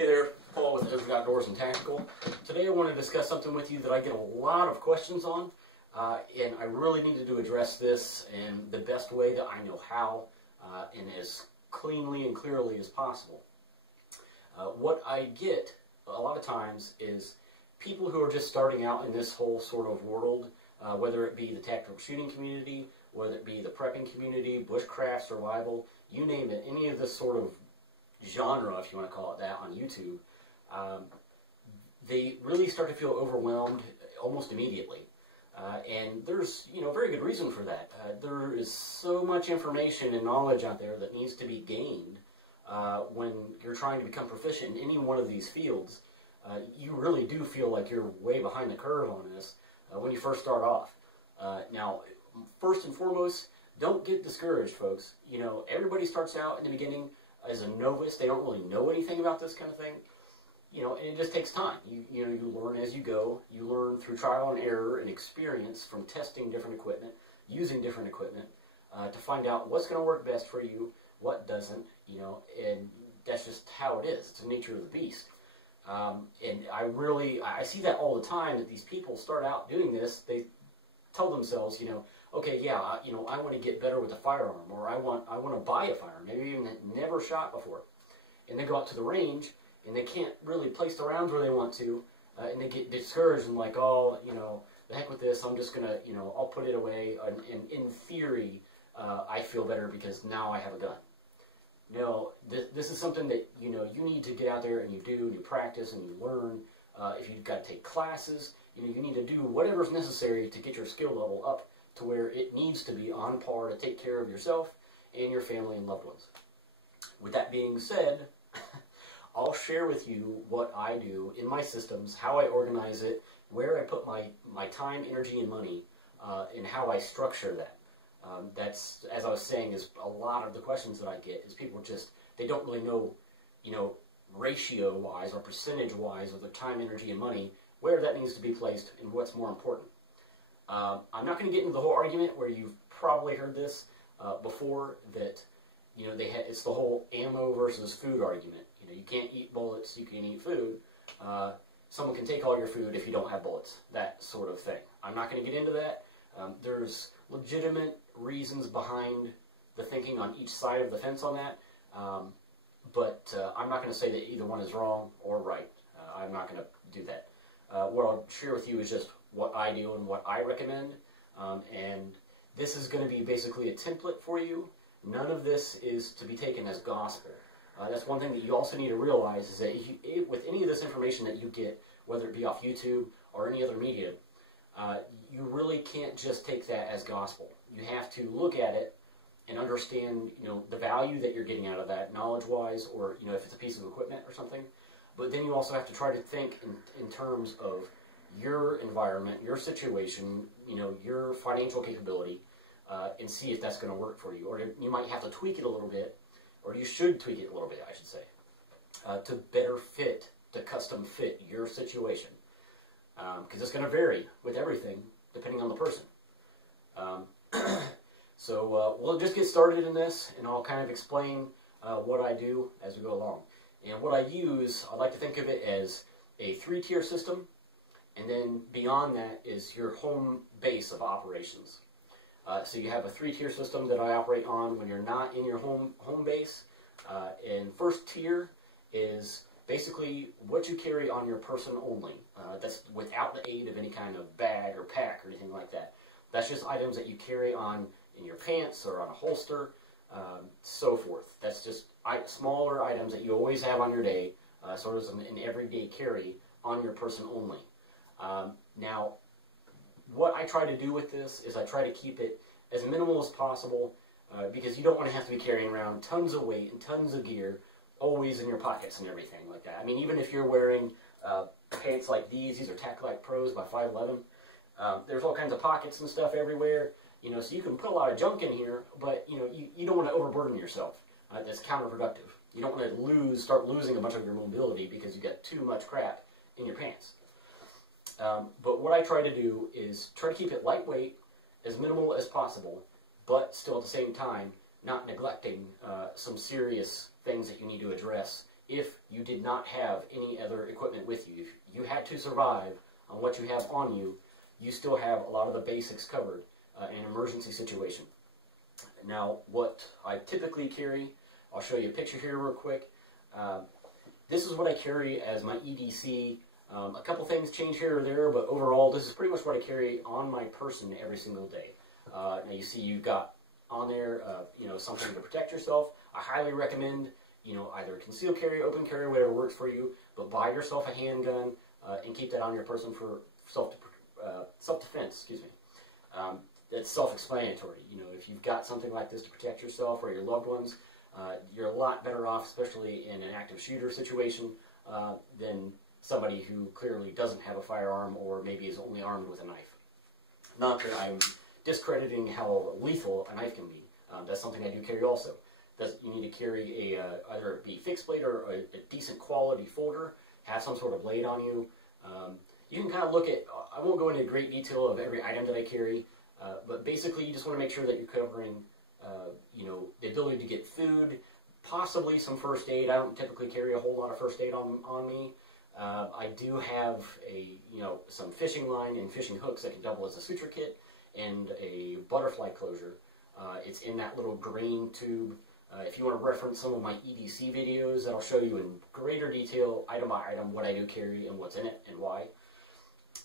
Hey there, Paul with Ozark Outdoors and Tactical. Today I want to discuss something with you that I get a lot of questions on, and I really needed to address this in the best way that I know how, and as cleanly and clearly as possible. What I get a lot of times is people who are just starting out in this whole sort of world, whether it be the tactical shooting community, whether it be the prepping community, bushcraft, survival, you name it, any of this sort of genre, if you want to call it that, on YouTube, they really start to feel overwhelmed almost immediately. And there's, very good reason for that. There is so much information and knowledge out there that needs to be gained when you're trying to become proficient in any one of these fields. You really do feel like you're way behind the curve on this when you first start off. Now, first and foremost, don't get discouraged, folks. Everybody starts out in the beginning as a novice. They don't really know anything about this kind of thing. And it just takes time. You learn as you go. You learn through trial and error and experience from testing different equipment, using different equipment, to find out what's going to work best for you, what doesn't, and that's just how it is. It's the nature of the beast. And I see that all the time, that these people start out doing this. They tell themselves, okay, yeah, I want to get better with a firearm, or I want to buy a firearm, maybe even never shot before. And they go out to the range, and they can't really place the rounds where they want to, and they get discouraged and like, oh, the heck with this, I'm just going to, I'll put it away, and in theory, I feel better because now I have a gun. No, this is something that, you need to get out there and you do, and you practice, and you learn. If you've got to take classes, you need to do whatever's necessary to get your skill level up to where it needs to be on par to take care of yourself and your family and loved ones. With that being said, I'll share with you what I do in my systems, how I organize it, where I put my time, energy, and money, and how I structure that. That's, as I was saying, is a lot of the questions that I get is people they don't really know, ratio-wise or percentage-wise of their time, energy, and money, where that needs to be placed and what's more important. I'm not going to get into the whole argument where you've probably heard this before, that it's the whole ammo versus food argument. You can't eat bullets, you can eat food. Someone can take all your food if you don't have bullets, that sort of thing. I'm not going to get into that. There's legitimate reasons behind the thinking on each side of the fence on that, but I'm not going to say that either one is wrong or right. I'm not going to do that. What I'll share with you is just what I do and what I recommend, and this is going to be basically a template for you. None of this is to be taken as gospel. That's one thing that you also need to realize, is that with any of this information that you get, whether it be off YouTube or any other media, you really can't just take that as gospel. You have to look at it and understand, the value that you're getting out of that, knowledge-wise, or, if it's a piece of equipment or something. But then you also have to try to think in terms of your environment, your situation, your financial capability, and see if that's going to work for you. Or you might have to tweak it a little bit, or you should tweak it a little bit, I should say, to better fit, to custom fit your situation. Because it's going to vary with everything, depending on the person. So we'll just get started in this, and I'll kind of explain what I do as we go along. And what I use, I like to think of it as a 3-tier system, and then beyond that is your home base of operations. So you have a 3-tier system that I operate on when you're not in your home base. And first tier is basically what you carry on your person only. That's without the aid of any kind of bag or pack or anything like that. That's just items that you carry on in your pants or on a holster, so forth. That's just smaller items that you always have on your day, sort of an everyday carry on your person only. Now, what I try to do with this is I try to keep it as minimal as possible, because you don't want to have to be carrying around tons of weight and tons of gear always in your pockets and everything like that. I mean, even if you're wearing pants like these are Tactilight Pros by 511, there's all kinds of pockets and stuff everywhere, so you can put a lot of junk in here, but, you don't want to overburden yourself. That's counterproductive. You don't want to start losing a bunch of your mobility because you got too much crap in your pants. But what I try to do is try to keep it lightweight, as minimal as possible, but still at the same time not neglecting some serious things that you need to address if you did not have any other equipment with you. If you had to survive on what you have on you, you still have a lot of the basics covered in an emergency situation. Now, what I typically carry, I'll show you a picture here real quick. This is what I carry as my EDC. A couple things change here or there, but overall, this is pretty much what I carry on my person every single day. Now, you see you've got on there, something to protect yourself. I highly recommend, either concealed carry, open carry, whatever works for you, but buy yourself a handgun and keep that on your person for self-defense, excuse me. It's self-explanatory. If you've got something like this to protect yourself or your loved ones, you're a lot better off, especially in an active shooter situation, than somebody who clearly doesn't have a firearm or maybe is only armed with a knife. Not that I'm discrediting how lethal a knife can be. That's something I do carry also. You need to carry either it be fixed blade or a decent quality folder, have some sort of blade on you. You can kind of look at, I won't go into great detail of every item that I carry, but basically you just want to make sure that you're covering, the ability to get food, possibly some first aid. I don't typically carry a whole lot of first aid on me. I do have some fishing line and fishing hooks that can double as a suture kit and a butterfly closure. It's in that little green tube. If you want to reference some of my EDC videos, that'll show you in greater detail, item by item, what I do carry and what's in it and why.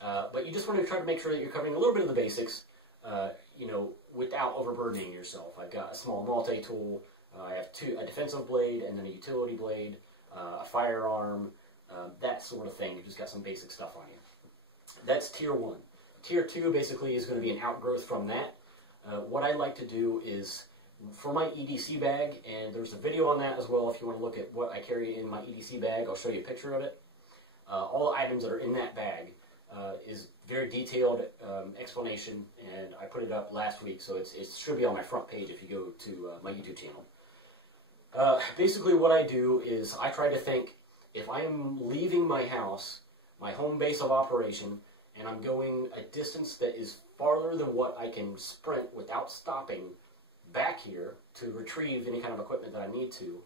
But you just want to try to make sure that you're covering a little bit of the basics, without overburdening yourself. I've got a small multi-tool. I have a defensive blade and then a utility blade, a firearm, that sort of thing. You just got some basic stuff on you. That's tier 1. Tier 2 basically is going to be an outgrowth from that. What I like to do is, for my EDC bag, and there's a video on that as well if you want to look at what I carry in my EDC bag, I'll show you a picture of it. All the items that are in that bag is very detailed explanation, and I put it up last week, so it should be on my front page if you go to my YouTube channel. Basically what I do is I try to think, if I am leaving my house, my home base of operation, and I'm going a distance that is farther than what I can sprint without stopping back here to retrieve any kind of equipment that I need to,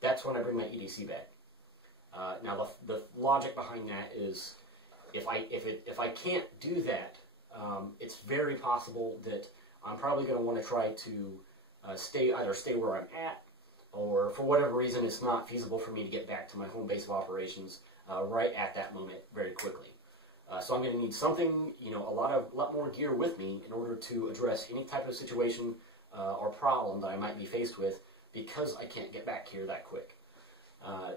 that's when I bring my EDC bag. Now the logic behind that is, if I can't do that, it's very possible that I'm probably going to want to try to either stay where I'm at, or for whatever reason it's not feasible for me to get back to my home base of operations right at that moment very quickly. So I'm going to need something, a lot more gear with me in order to address any type of situation or problem that I might be faced with, because I can't get back here that quick.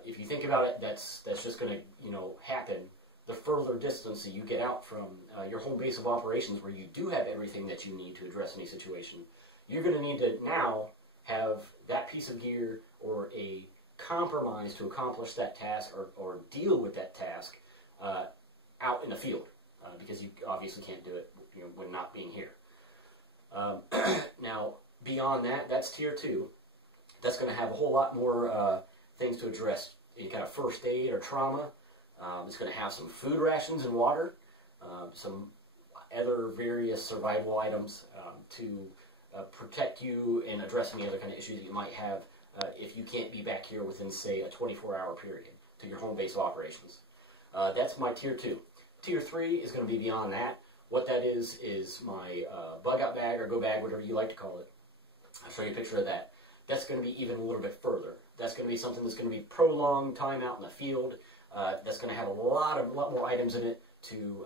If you think about it, that's just going to happen the further distance that you get out from your home base of operations, where you do have everything that you need to address any situation. You're going to need to now have that piece of gear or a compromise to accomplish that task or deal with that task out in the field, because you obviously can't do it when not being here. Now, beyond that, that's tier 2. That's going to have a whole lot more things to address, any kind of first aid or trauma. It's going to have some food rations and water, some other various survival items to protect you and address any other kind of issues that you might have if you can't be back here within, say, a 24-hour period to your home base of operations. That's my tier 2. Tier 3 is going to be beyond that. What that is my bug-out bag or go bag, whatever you like to call it. I'll show you a picture of that. That's going to be even a little bit further. That's going to be something that's going to be prolonged time out in the field. That's going to have a lot more items in it to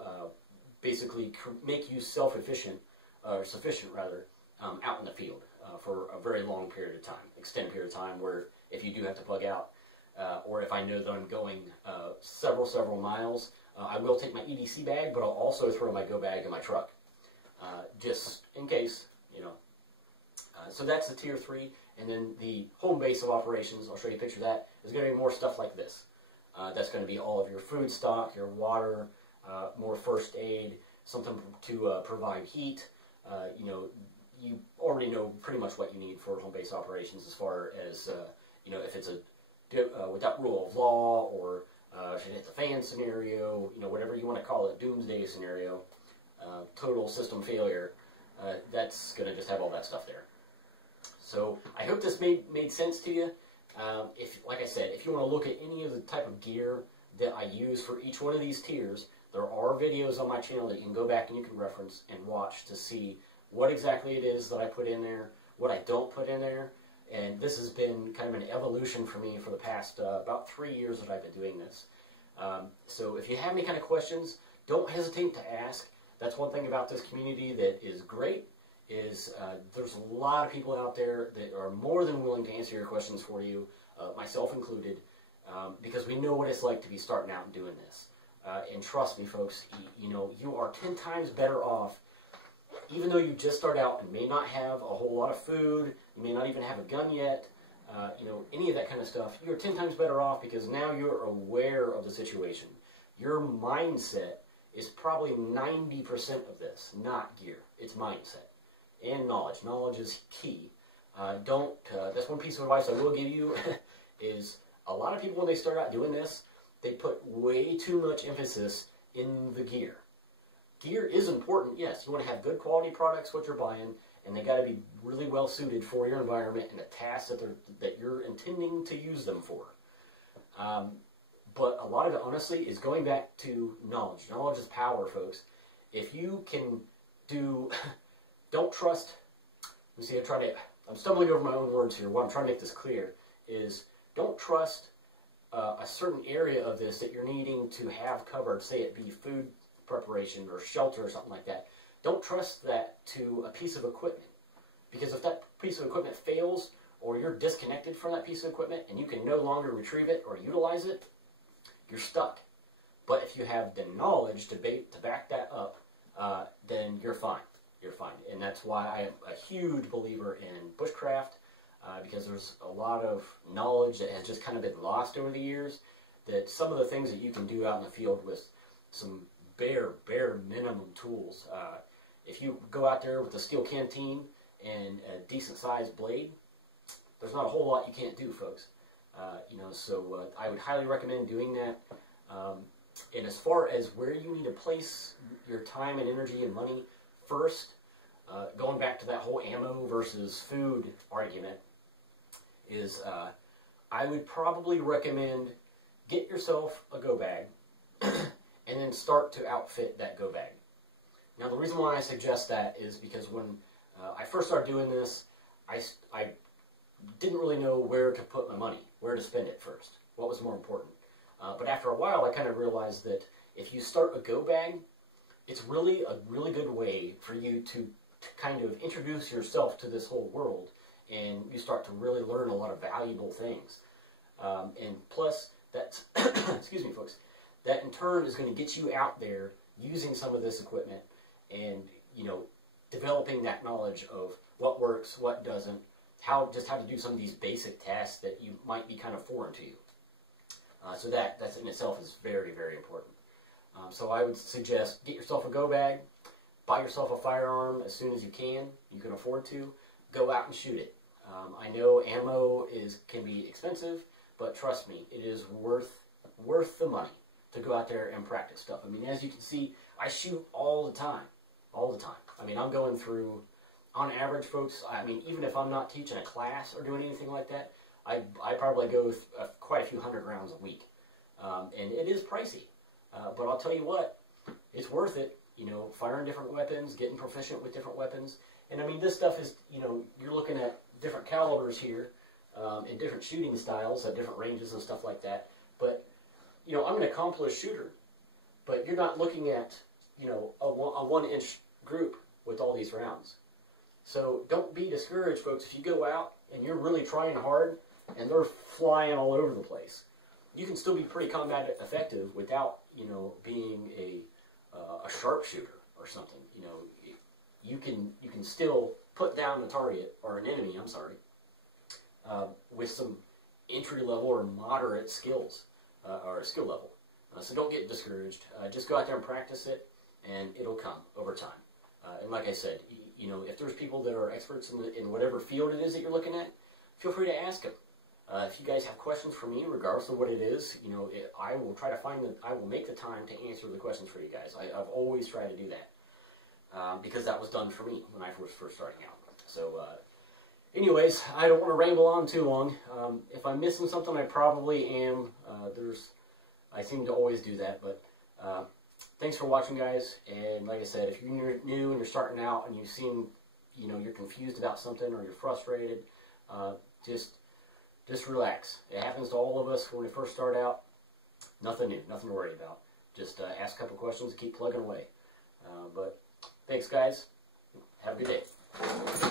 basically make you self-efficient, or sufficient rather, out in the field for a very long period of time, extended period of time, where if you do have to plug out, or if I know that I'm going several miles, I will take my EDC bag, but I'll also throw my go bag in my truck, just in case, So that's the tier 3, and then the home base of operations, I'll show you a picture of that, is going to be more stuff like this. That's going to be all of your food stock, your water, more first aid, something to provide heat. You already know pretty much what you need for home base operations, as far as, if it's a without rule of law, or if it hits a fan scenario, whatever you want to call it, doomsday scenario, total system failure, that's going to just have all that stuff there. So I hope this made sense to you. If, like I said, if you want to look at any of the type of gear that I use for each one of these tiers, there are videos on my channel that you can go back and you can reference and watch to see what exactly it is that I put in there, what I don't put in there. And this has been kind of an evolution for me for the past about 3 years that I've been doing this. So if you have any kind of questions, don't hesitate to ask. That's one thing about this community that is great, is there's a lot of people out there that are more than willing to answer your questions for you, myself included, because we know what it's like to be starting out and doing this. And trust me, folks, you know, you are 10 times better off, even though you just start out and may not have a whole lot of food, you may not even have a gun yet, you know, any of that kind of stuff. You're 10 times better off because now you're aware of the situation. Your mindset is probably 90% of this, not gear. It's mindset and knowledge. Knowledge is key. That's one piece of advice I will give you is a lot of people when they start out doing this, they put way too much emphasis in the gear. Gear is important, yes. You want to have good quality products, what you're buying, and they got to be really well suited for your environment and the tasks that you're intending to use them for. But a lot of it, honestly, is going back to knowledge. Knowledge is power, folks. If you can don't trust, let me see, I'm stumbling over my own words here. What I'm trying to make this clear is don't trust a certain area of this that you're needing to have covered, say it be food preparation or shelter or something like that. Don't trust that to a piece of equipment, because if that piece of equipment fails or you're disconnected from that piece of equipment and you can no longer retrieve it or utilize it, you're stuck. But if you have the knowledge to back that up, then you're fine. You're fine. And that's why I am a huge believer in bushcraft, because there's a lot of knowledge that has just kind of been lost over the years, that some of the things that you can do out in the field with some bare minimum tools. If you go out there with a steel canteen and a decent sized blade, there's not a whole lot you can't do, folks. You know, so I would highly recommend doing that. And as far as where you need to place your time and energy and money, first, going back to that whole ammo versus food argument, is I would probably recommend get yourself a go bag and then start to outfit that go bag. Now, the reason why I suggest that is because when I first started doing this, I didn't really know where to put my money, where to spend it first, what was more important. But after a while, I kind of realized that if you start a go bag, it's really a really good way for you to kind of introduce yourself to this whole world, and you start to really learn a lot of valuable things. And plus, that's, excuse me, folks, that in turn is going to get you out there using some of this equipment and, you know, developing that knowledge of what works, what doesn't, how to do some of these basic tasks that you might be kind of foreign to you. So that's in itself is very, very important. So I would suggest get yourself a go bag, buy yourself a firearm as soon as you can afford to, go out and shoot it. I know ammo can be expensive, but trust me, it is worth the money to go out there and practice stuff. I mean, as you can see, I shoot all the time. I mean, I'm going through, on average, folks, I mean, even if I'm not teaching a class or doing anything like that, I probably go quite a few hundred rounds a week. And it is pricey. But I'll tell you what, it's worth it. You know, firing different weapons, getting proficient with different weapons. And I mean, this stuff is, you know, you're looking at different calibers here, and different shooting styles at different ranges and stuff like that. But, you know, I'm an accomplished shooter. But you're not looking at, you know, a 1-inch group with all these rounds. So don't be discouraged, folks. If you go out and you're really trying hard and they're flying all over the place, you can still be pretty combat effective without, you know, being a sharpshooter or something. You know, you can still put down the target, or an enemy, I'm sorry, with some entry level or moderate skills, or skill level. So don't get discouraged. Just go out there and practice it, and it'll come over time. And like I said, you know, if there's people that are experts in whatever field it is that you're looking at, feel free to ask them. If you guys have questions for me, regardless of what it is, you know, I will try to I will make the time to answer the questions for you guys. I've always tried to do that, because that was done for me when I was first starting out. So, Anyways, I don't want to ramble on too long. If I'm missing something, I probably am. I seem to always do that, but thanks for watching, guys. And like I said, if you're new and you're starting out and you seem, you're confused about something or you're frustrated, just relax. It happens to all of us when we first start out. Nothing new, nothing to worry about. Just ask a couple questions and keep plugging away. But thanks, guys. Have a good day.